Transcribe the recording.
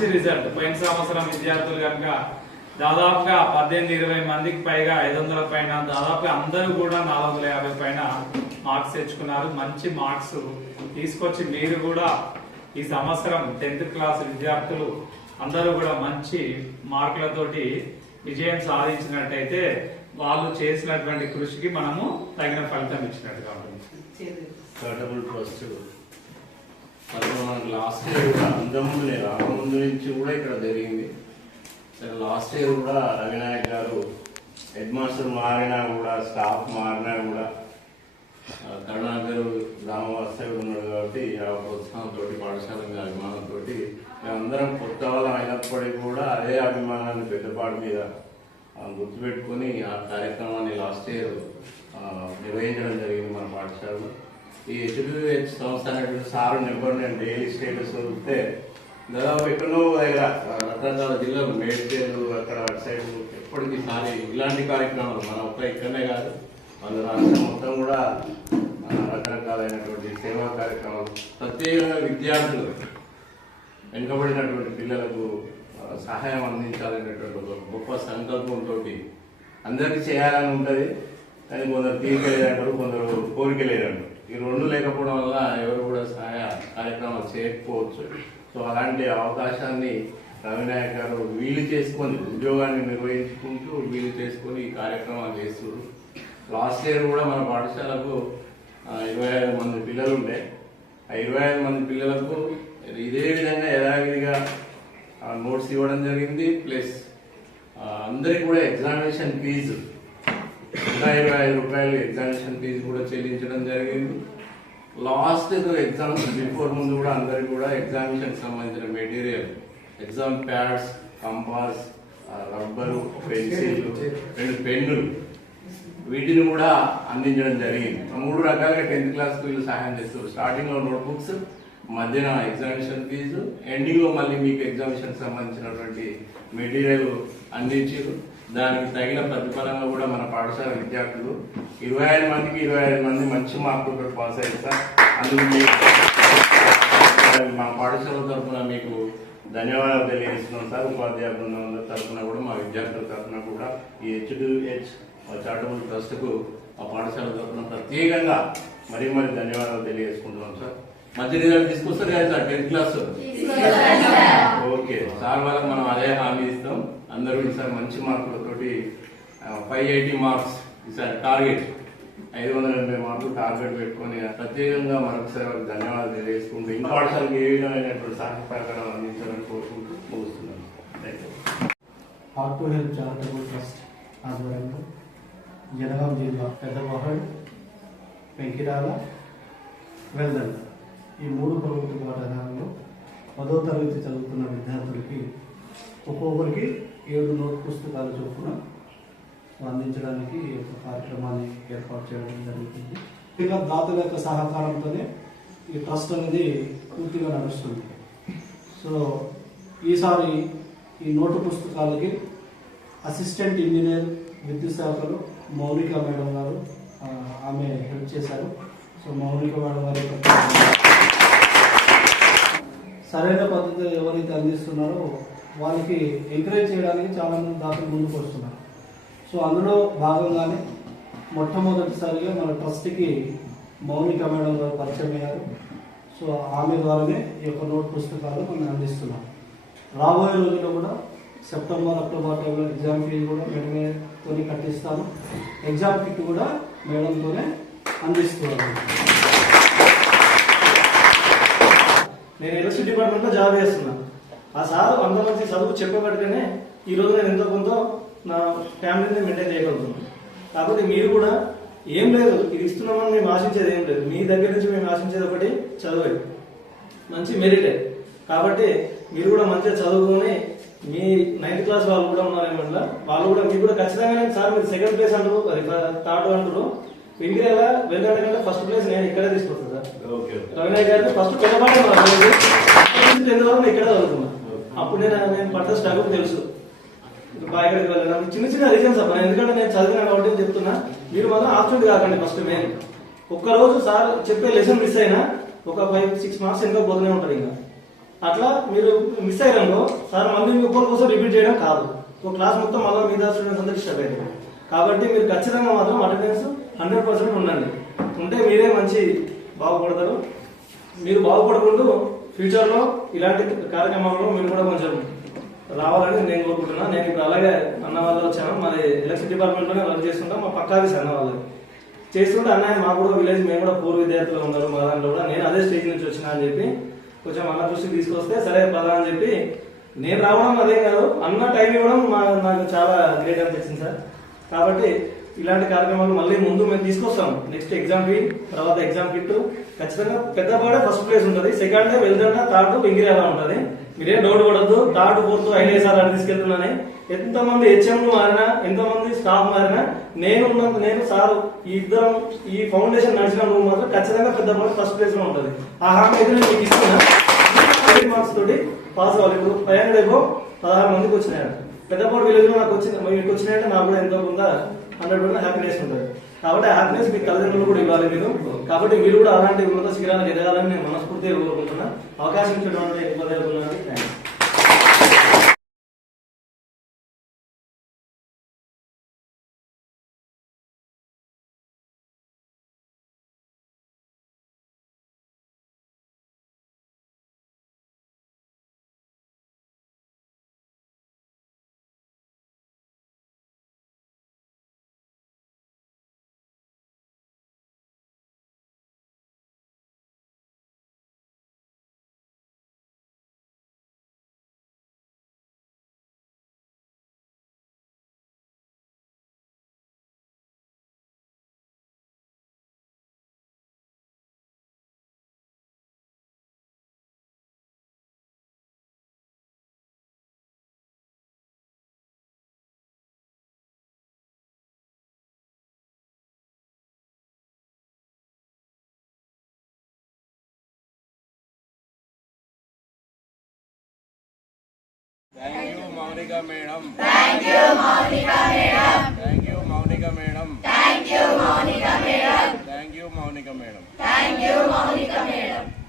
మంచి రిజల్ట్. పోయిన సంవత్సరం విద్యార్థులు కనుక దాదాపుగా పద్దెనిమిది ఇరవై మందికి పైగా ఐదు వందల పైన దాదాపుగా అందరూ కూడా నాలుగు వందల యాభై పైన మార్క్స్ తెచ్చుకున్నారు. మంచి మార్క్స్ తీసుకొచ్చి మీరు కూడా ఈ సంవత్సరం టెన్త్ క్లాస్ విద్యార్థులు అందరూ కూడా మంచి మార్కులతోటి విజయం సాధించినట్టయితే వాళ్ళు చేసినటువంటి కృషికి మనము తగిన ఫలితం ఇచ్చినట్టుగా ఉంటుంది. అసలు మనకి మనకు లాస్ట్ ఇయర్ కూడా అంతకుముందు రాకముందు నుంచి కూడా ఇక్కడ జరిగింది. సరే లాస్ట్ ఇయర్ కూడా రవినాయక్ గారు హెడ్ మాస్టర్ మారినా కూడా స్టాఫ్ మారినా కూడా కరుణాకరు కరుణాకర్ గ్రామవాస్తవుడు ఉన్నాడు కాబట్టి ఆ ప్రోత్సాహంతో పాఠశాల మీద అభిమానంతో మేమందరం కొత్త వాళ్ళం అయినప్పటికీ కూడా అదే అభిమానాన్ని పెద్దపాటి మీద గుర్తుపెట్టుకొని ఆ కార్యక్రమాన్ని లాస్ట్ ఇయర్ నిర్వహించడం జరిగింది మన పాఠశాలలో. ఈ హెచ్డిహెచ్ సంస్థ అనేటువంటి సార్ నెంబర్ నేను డైలీ స్టేటస్ చూస్తే దాదాపు ఎక్కడో దగ్గర రకరకాల జిల్లాలు మేడ్చేలు అక్కడ అటు సైడ్ ఎప్పటికీ సారి ఇలాంటి కార్యక్రమాలు మన ఒక్క ఇక్కడనే కాదు మన రాష్ట్రం మొత్తం కూడా రకరకాలైనటువంటి సేవా కార్యక్రమాలు ప్రత్యేకంగా విద్యార్థులు వెనుకబడినటువంటి పిల్లలకు సహాయం అందించాలనేటువంటి ఒక గొప్ప సంకల్పంతో అందరికీ చేయాలని ఉంటుంది. కానీ కొందరు తీరిక లేదంటారు కొందరు కోరిక లేదంటారు ఈ రెండు లేకపోవడం వల్ల ఎవరు కూడా సహాయ కార్యక్రమాలు చేయకపోవచ్చు. సో అలాంటి అవకాశాన్ని రవినాయక్ గారు వీలు చేసుకొని ఉద్యోగాన్ని నిర్వహించుకుంటూ వీలు చేసుకొని ఈ కార్యక్రమాలు చేస్తున్నారు. లాస్ట్ ఇయర్ కూడా మన పాఠశాలకు ఇరవై ఐదు మంది పిల్లలు ఉండే. ఆ ఇరవై ఐదు మంది పిల్లలకు ఇదే విధంగా యథావిధిగా నోట్స్ ఇవ్వడం జరిగింది. ప్లస్ అందరికి కూడా ఎగ్జామినేషన్ ఫీజు నూట ఇరవై ఐదు రూపాయలు ఎగ్జామినేషన్ ఫీజు కూడా చెల్లించడం జరిగింది. లాస్ట్ ఎగ్జామ్స్ బిఫోర్ ముందు కూడా అందరికి కూడా ఎగ్జామినేషన్ సంబంధించిన material exam pads compass rubber pencil రెండు పెన్నులు వీటిని కూడా అందించడం జరిగింది. మూడు రకాలుగా టెన్త్ క్లాస్ వీళ్ళు సహాయం చేస్తారు. స్టార్టింగ్లో మధ్యన ఎగ్జామినేషన్ ఫీజు ఎండింగ్లో మళ్ళీ మీకు ఎగ్జామినేషన్ సంబంధించినటువంటి మెటీరియల్ అందించారు. దానికి తగిన ప్రతిఫలంగా కూడా మన పాఠశాల విద్యార్థులు ఇరవై ఐదు మందికి ఇరవై ఐదు మంది మంచి మార్కులతో పాస్ అయ్యారు సార్. అందుకు మా పాఠశాల తరఫున మీకు ధన్యవాదాలు తెలియజేస్తున్నాం సార్. ఉపాధ్యాయ బృందం తరఫున కూడా మా విద్యార్థుల తరఫున కూడా ఈ హెచ్ చారిటబుల్ ట్రస్ట్కు మా పాఠశాల తరఫున ప్రత్యేకంగా మరీ మరి ధన్యవాదాలు తెలియజేసుకుంటున్నాం సార్. మంచి రిజల్ట్ తీసుకొస్తారు కదా sir tenth class okay sir. వాళ్ళకి మనం అదే హామీ ఇస్తాం. అందరూ ఈసారి మంచి మార్కులతోటి ఫైవ్ ఎయిటీ మార్క్స్ ఈసారి టార్గెట్ ఐదు వందల ఎనభై మార్కులు టార్గెట్ పెట్టుకొని ప్రత్యేకంగా మరొకసారి వాళ్ళకి ధన్యవాదాలు తెలియజేసుకుంటూ ఇంకా పాఠశాలకు ఏ విధమైనటువంటి సహాయ సహకారాలు అందించాలని కోరుకుంటూ ముగుస్తున్నాను. Heart to help charitable trust ఆధ్వర్యంలో జనగాం జిల్లా పెద్దమహల్ వెంకిరాల వెల్దండ ఈ మూడు ప్రభుత్వ పాఠశాలలో పదో తరగతి చదువుతున్న విద్యార్థులకి ఒక్కొక్కరికి ఏడు నోట్ పుస్తకాలు చొప్పున అందించడానికి ఈ యొక్క కార్యక్రమాన్ని ఏర్పాటు చేయడం జరుగుతుంది ఇలా దాతల యొక్క సహకారంతోనే ఈ ట్రస్ట్ అనేది పూర్తిగా నడుస్తుంది. సో ఈసారి ఈ నోటు పుస్తకాలకి అసిస్టెంట్ ఇంజనీర్ విద్యుత్ శాఖలో మౌలిక మేడం గారు ఆమె హెల్ప్ చేశారు. సో మౌలిక మేడం సరైన పద్ధతి ఎవరైతే అందిస్తున్నారో వాళ్ళకి ఎంకరేజ్ చేయడానికి చాలా మంది దాతలు ముందుకు వస్తున్నారు. సో అందులో భాగంగానే మొట్టమొదటిసారిగా మన ట్రస్ట్కి మౌనిక మేడం గారు పరిచయం అయ్యారు. సో ఆమె ద్వారానే ఈ యొక్క నోట్ పుస్తకాలు మనం అందిస్తున్నాం. రాబోయే రోజుల్లో కూడా సెప్టెంబర్ అక్టోబర్ టైంలో ఎగ్జామ్ ఫీజు కూడా మేడమేతోనే కట్టిస్తాను ఎగ్జామ్ కిట్ కూడా మేడంతోనే అందిస్తున్నాను నేను ఎలక్ట్రిసిటీ డిపార్ట్మెంట్లో జాబ్ చేస్తున్నాను ఆ సార్ వంద మంది చదువు చెప్పబడితేనే ఈ రోజు నేను ఎంతో కొంత నా ఫ్యామిలీని మెయింటైన్ చేయగలుగుతున్నాను. కాబట్టి మీరు కూడా ఏం లేదు ఇది ఇస్తున్నామని మేము ఆశించేది ఏం లేదు. మీ దగ్గర నుంచి మేము ఆశించేది ఒకటి చదువే. మంచి మెరిటే కాబట్టి మీరు కూడా మంచిగా చదువుకొని మీ నైన్త్ క్లాస్ వాళ్ళు కూడా ఉన్నారు ఏమన్నా వాళ్ళు కూడా మీరు కూడా ఖచ్చితంగా సార్ మీరు సెకండ్ ప్లేస్ అంటారు థర్డ్ అంటారు. వెంకయ్య వెళ్ళాడు కంటే ఫస్ట్ ప్లేస్ నేను ఇక్కడే తీసుకొస్తాను సార్. ఓకే రవినాయ్ గారికి ఫస్ట్ పిల్లబాటే టెన్త్ వరకు ఇక్కడే చదువుతున్నా అప్పుడు నేను నేను పడ్డ స్ట్రగుల్ తెలుసు. బాయ్గడికి వెళ్ళడం. చిన్న చిన్న రీజన్స్ అప్పుడు ఎందుకంటే నేను చదివినా కాబట్టి నేను చెప్తున్నా. మీరు మాత్రం ఆబ్సెంట్ కాకండి ఫస్ట్ మెయిన్ ఒక్క రోజు సార్ చెప్పే లెసన్ మిస్ అయినా ఒక ఫైవ్ సిక్స్ మార్క్స్ ఇంకా పోతూనే ఉంటుంది ఇంకా. అట్లా మీరు మిస్ అయ్యారనుకో సార్ మళ్ళీ మీ ఒక్కరి కోసం రిపీట్ చేయడం కాదు. ఒక క్లాస్ మొత్తం మళ్ళీ మిగతా స్టూడెంట్స్ అందరికి డిస్టర్బ్ అవుతుంది కాబట్టి మీరు ఖచ్చితంగా మాత్రం అటెండెన్స్ హండ్రెడ్ పర్సెంట్ ఉండండి. ఉంటే మీరే మంచి బాగుపడతారు. మీరు బాగుపడకుండా ఫ్యూచర్లో ఇలాంటి కార్యక్రమాల్లో మీరు కూడా కొంచెం రావాలని నేను కోరుకుంటున్నాను నేను ఇప్పుడు అలాగే అన్న వాళ్ళు వచ్చాను. మాది ఎలక్షన్ డిపార్ట్మెంట్లోనే వర్క్ చేస్తుంటాం. మా పక్కా అన్న వాళ్ళు చేస్తుంటే అన్నయ్య మా కూడా విలేజ్ మేము కూడా పూర్వ విద్యార్థులు ఉన్నారు మా దాంట్లో కూడా. నేను అదే స్టేజ్ నుంచి వచ్చిన అని చెప్పి కొంచెం అన్న దృష్టికి తీసుకొస్తే సరే పదా అని చెప్పి నేను రావడం అదేం కాదు. అన్న టైం ఇవ్వడం మా నాకు చాలా గ్రేట్ అనిపించింది సార్. కాబట్టి ఇలాంటి కార్యక్రమాలు మళ్ళీ ముందు మేము తీసుకొస్తాం నెక్స్ట్ ఎగ్జామ్కి తర్వాత ఎగ్జామ్ కిట్ ఖచ్చితంగా పెద్దపాడే ఫస్ట్ ప్లేస్ ఉంటుంది. సెకండ్ వెళ్తుంటే థర్డ్ వెంగిరేలా ఉంటుంది. మీరేం డౌట్ పడద్దు. థర్డ్ ఫోర్త్ ఐదు సార్ అని తీసుకెళ్తున్నాను. ఎంతమంది హెచ్ఎంలు మారినా ఎంతమంది స్టాఫ్ మారినా నేను ఉన్నంత నేను సార్ ఈ ఇద్దరం ఈ ఫౌండేషన్ నడిచిన మాత్రం ఖచ్చితంగా పెద్దపాడ ఫస్ట్ ప్లేస్లో ఉంటుంది. ఆ హామీ అయితే నేను మీకు ఇస్తున్నా. మార్క్స్ తోటి పాస్ అవ్వాలి ఇప్పుడు ఫైవ్ హండ్రెడ్ ఏమో పదహారు మందికి వచ్చినాయి పెద్దపాడు విలేజ్లో నాకు వచ్చింది. మీకు వచ్చినాయంటే నాకు కూడా ఎంతో కొంత హండ్రెడ్ పర్సెంట్ హ్యాపీనెస్ ఉంటుంది. కాబట్టి ఆ హ్యాపీనెస్ మీ తల్లిదండ్రులు కూడా ఇవ్వాలి మీరు. కాబట్టి మీరు కూడా అలాంటి ఉన్నత శిఖరాలకు ఎదగాలని నేను మనస్ఫూర్తిగా కోరుకుంటున్నా. అవకాశం ఇచ్చినటువంటి ఉపాధ్యాయులకు thanks Thank you, Maunika Madam. Thank you, Maunika Madam. Thank you, Maunika Madam. Thank you, Maunika Madam. Thank you, Maunika Madam. Thank you, Maunika Madam.